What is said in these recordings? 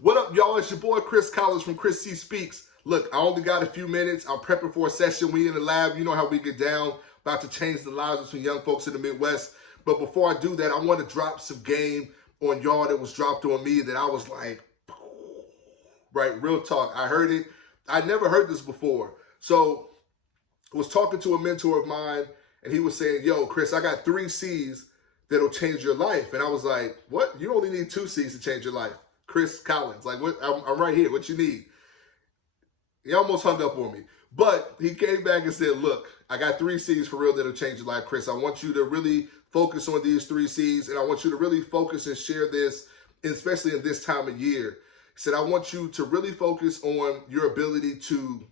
What up, y'all? It's your boy Chris Collins from Chris C Speaks. Look, I only got a few minutes. I'm prepping for a session. We in the lab. You know how we get down. About to change the lives of some young folks in the Midwest. But before I do that, I want to drop some game on y'all that was dropped on me that I was like, right, real talk. I heard it. I never heard this before. So I was talking to a mentor of mine, and he was saying, yo, Chris, I got 3 C's that'll change your life. And I was like, what? You only need 2 C's to change your life. Chris Collins, like, what? I'm right here. What you need? He almost hung up on me. But he came back and said, look, I got 3 C's for real that'll change your life, Chris. I want you to really focus on these 3 C's, and I want you to really focus and share this, especially in this time of year. He said, I want you to really focus on your ability to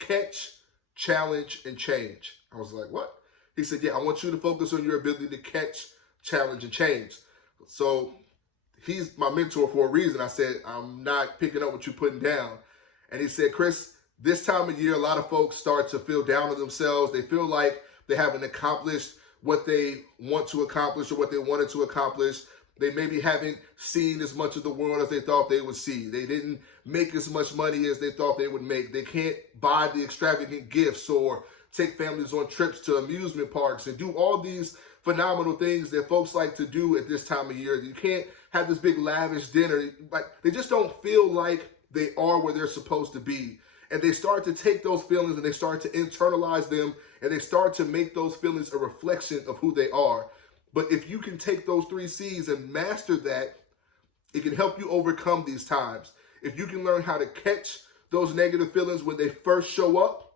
catch, challenge, and change. I was like, what? He said, yeah, I want you to focus on your ability to catch, challenge, and change. So he's my mentor for a reason. I said, I'm not picking up what you're putting down. And he said, Chris, this time of year, a lot of folks start to feel down on themselves. They feel like they haven't accomplished what they want to accomplish or what they wanted to accomplish. They maybe haven't seen as much of the world as they thought they would see. They didn't make as much money as they thought they would make. They can't buy the extravagant gifts or take families on trips to amusement parks and do all these phenomenal things that folks like to do at this time of year. You can't have this big lavish dinner. Like, they just don't feel like they are where they're supposed to be. And they start to take those feelings and they start to internalize them, and they start to make those feelings a reflection of who they are. But if you can take those 3 C's and master that, it can help you overcome these times. If you can learn how to catch those negative feelings when they first show up,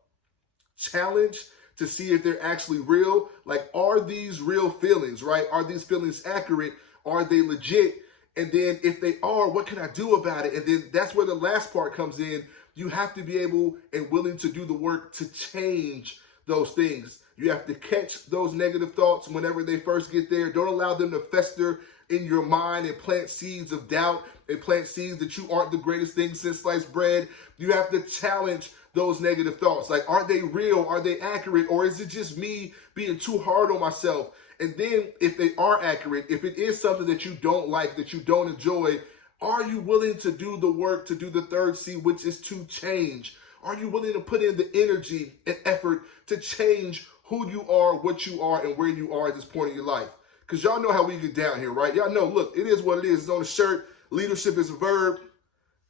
challenge to see if they're actually real. Like, are these real feelings, right? Are these feelings accurate? Are they legit? And then if they are, what can I do about it? And then that's where the last part comes in. You have to be able and willing to do the work to change those things. You have to catch those negative thoughts whenever they first get there. Don't allow them to fester in your mind and plant seeds of doubt and plant seeds that you aren't the greatest thing since sliced bread. You have to challenge those negative thoughts. Like, are they real? Are they accurate? Or is it just me being too hard on myself? And then if they are accurate, if it is something that you don't like, that you don't enjoy, are you willing to do the work to do the 3rd C, which is to change? Are you willing to put in the energy and effort to change who you are, what you are, and where you are at this point in your life? Because y'all know how we get down here, right? Y'all know, look, it is what it is. It's on the shirt. Leadership is a verb.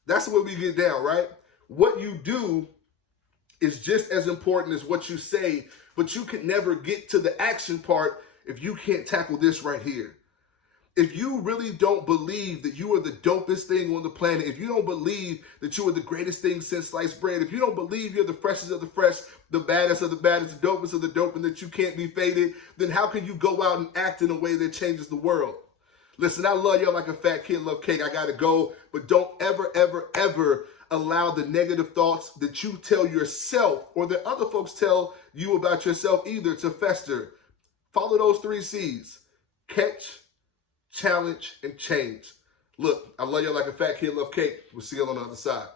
That's the way we get down, right? What you do is just as important as what you say, but you can never get to the action part if you can't tackle this right here. If you really don't believe that you are the dopest thing on the planet, if you don't believe that you are the greatest thing since sliced bread, if you don't believe you're the freshest of the fresh, the baddest of the baddest, the dopest of the dope, and that you can't be faded, then how can you go out and act in a way that changes the world? Listen, I love y'all like a fat kid love cake. I gotta go, but don't ever, ever, ever allow the negative thoughts that you tell yourself or that other folks tell you about yourself either to fester. Follow those 3 C's. Catch, challenge, and change. Look, I love y'all like a fat kid love cake. We'll see you on the other side.